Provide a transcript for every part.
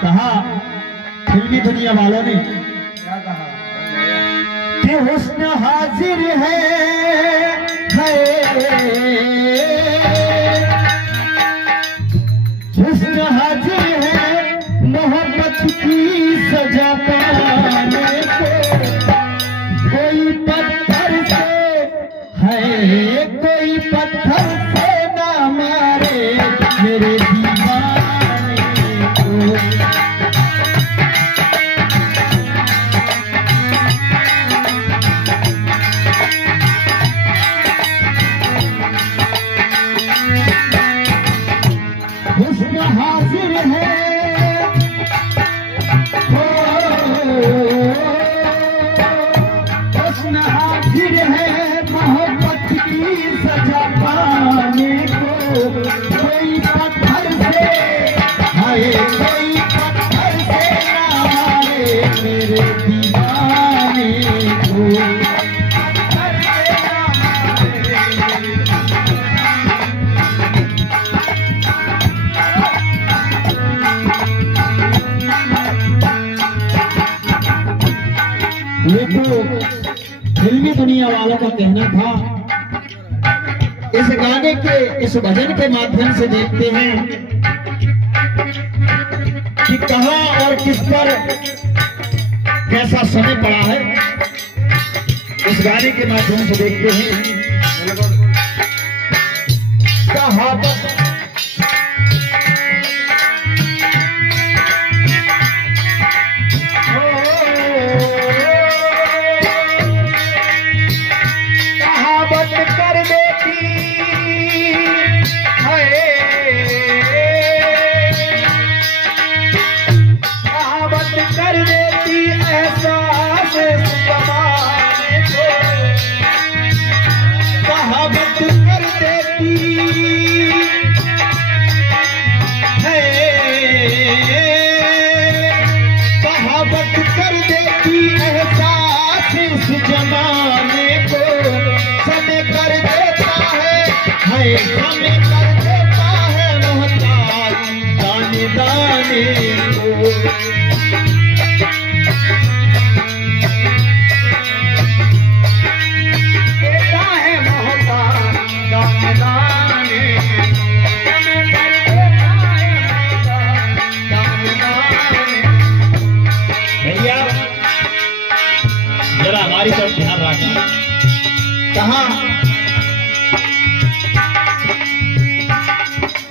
कहा फिल्मी दुनिया वालों ने कि हुस्न हाजिर है हुस्न हाजिर है मोहब्बत की सजा पाने को। कोई पत्थर से है कोई पत्थर से ना मारे मेरे दीवाने को। हुस्न हाजिर है हुस्न हाजिर है मोहब्बत की सजा पाने को। कोई पत्थर से हाय कोई पत्थर से ना मारे मेरे दीवाने को। ये तो फिल्मी दुनिया वालों का कहना था। इस गाने के इस भजन के माध्यम से देखते हैं कि कहां और किस पर कैसा समय पड़ा है। इस गाने के माध्यम से देखते हैं कहां हमें कर देता है मोहताज दाने दाने को। देता है मोहताज दाने दाने हमें कर देता है मोहताज दाने दाने। भैया जरा हमारी तरफ ध्यान रखना। कहा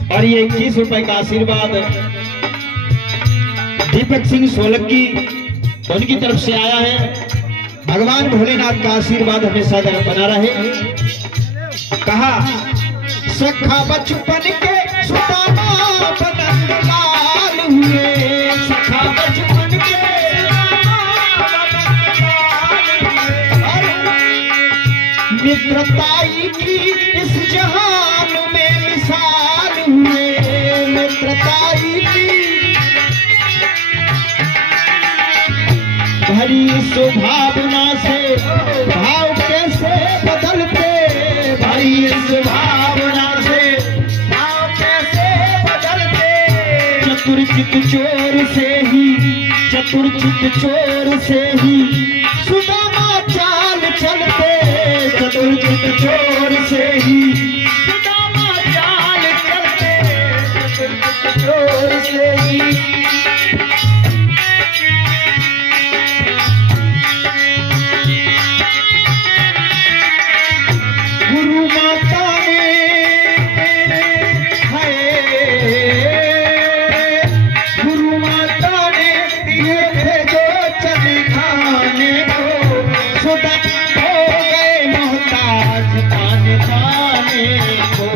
और ये 21 रुपए का आशीर्वाद दीपक सिंह सोलंकी उनकी तरफ से आया है। भगवान भोलेनाथ का आशीर्वाद हमेशा बना रहे। कहा सखा बचपन के सुदामा बनत लाल हुए। सखा बचपन के मित्रताई की इस जहान में मिसाल हुए। मित्रताई की भरी सुभावना से भाव कैसे बदलते। भरी सुभावना से भाव कैसे बदलते। चतुर्चित चोर से ही चतुर्चित चोर से ही सुदामा चाल चलते। चतुर्चित चोर से ही सुदामा चाल चलते। चतुर्चित चोर से ही गुरु माता ने गुरु माता ने दिए थे जो चने खाने को। सुदा हो गए मोहताज दाने दाने को।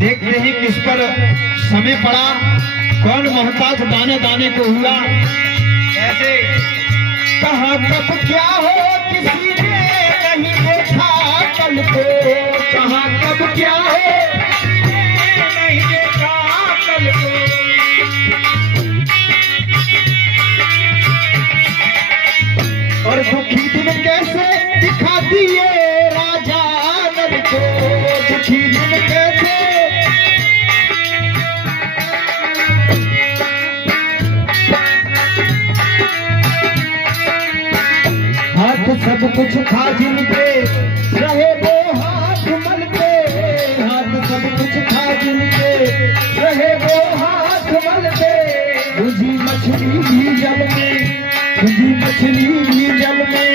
देखते हैं किस पर समय पड़ा, कौन मोहताज दाने दाने को हुआ। ऐसे कहाँ कब क्या हो किसी ने नहीं देखा कल को। कब क्या है नहीं देखा कल को। और दुखी दिन कैसे दिखा दिए राजा नल को, दुखी दिन कैसे हाथ सब कुछ था जिनके रहे वो हाथ मलते, हाथ सब कुछ था जिनके रहे वो हाथ मलते। बुझी मछली भी जल में, बुझी मछली भी जल में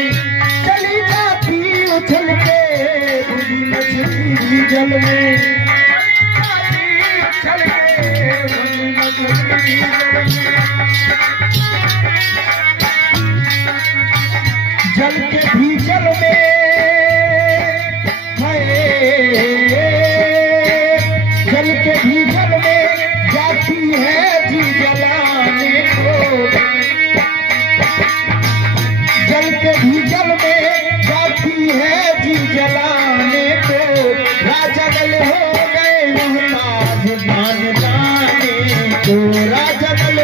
चली जाती उछल के, बुझी मछली भी जल में उछल के, बुझी मछली भी जल के भी जल में जल के भी जल में जाती है जी जलाने को, जल के भी जल में जाती है जी जलाने को। राजा दल हो गए मोहताज दान दाने को, राजा दल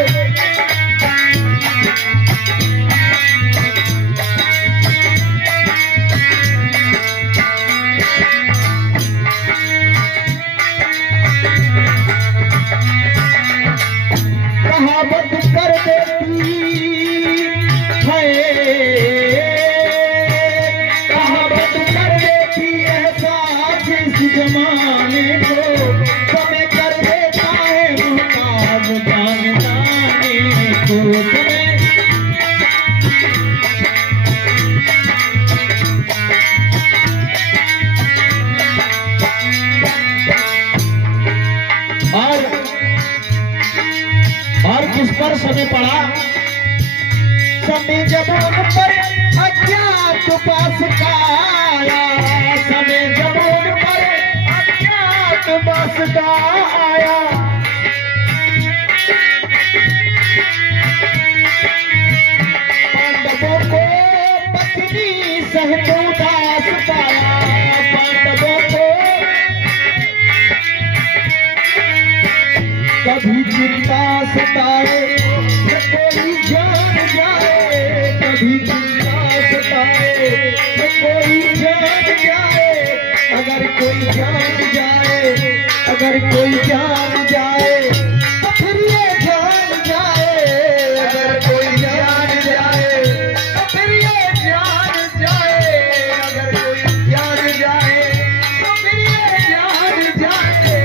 कहावत कर देती है, कहावत कर देती एहसास इस जमाने को, समय कर देता है मुहताज दान दाने को, समय और किस पर समय पड़ा, समय जब उन पर अज्ञात पास का आया, समय जब उन पर अज्ञात पास का आया। पांडवों को पत्नी सहित उदास पाया, पांडवों को कभी चिंता सताए न कोई जान जाए, कभी चिंता सताए न कोई जान जाए। अगर कोई जान जाए, अगर कोई जान जाए तो फिर ये जान जाए, अगर कोई जान जाए तो फिर ये जान जाए, अगर कोई जान जाए तो फिर ये जान जाए।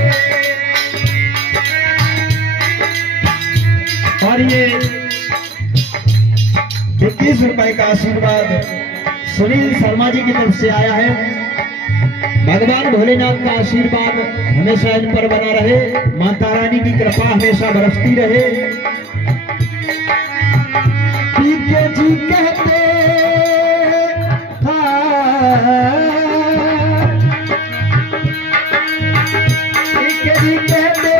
और ये 21 रुपए का आशीर्वाद सुनील शर्मा जी की तरफ से आया है। भगवान भोलेनाथ का आशीर्वाद हमेशा इन पर बना रहे, माता रानी की कृपा हमेशा बरसती रहे। पीके जी कहते पीके जी कहते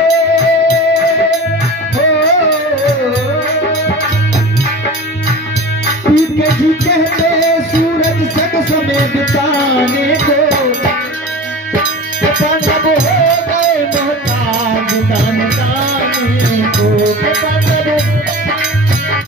पीके जी कहते सूरज संग समय बिताने को,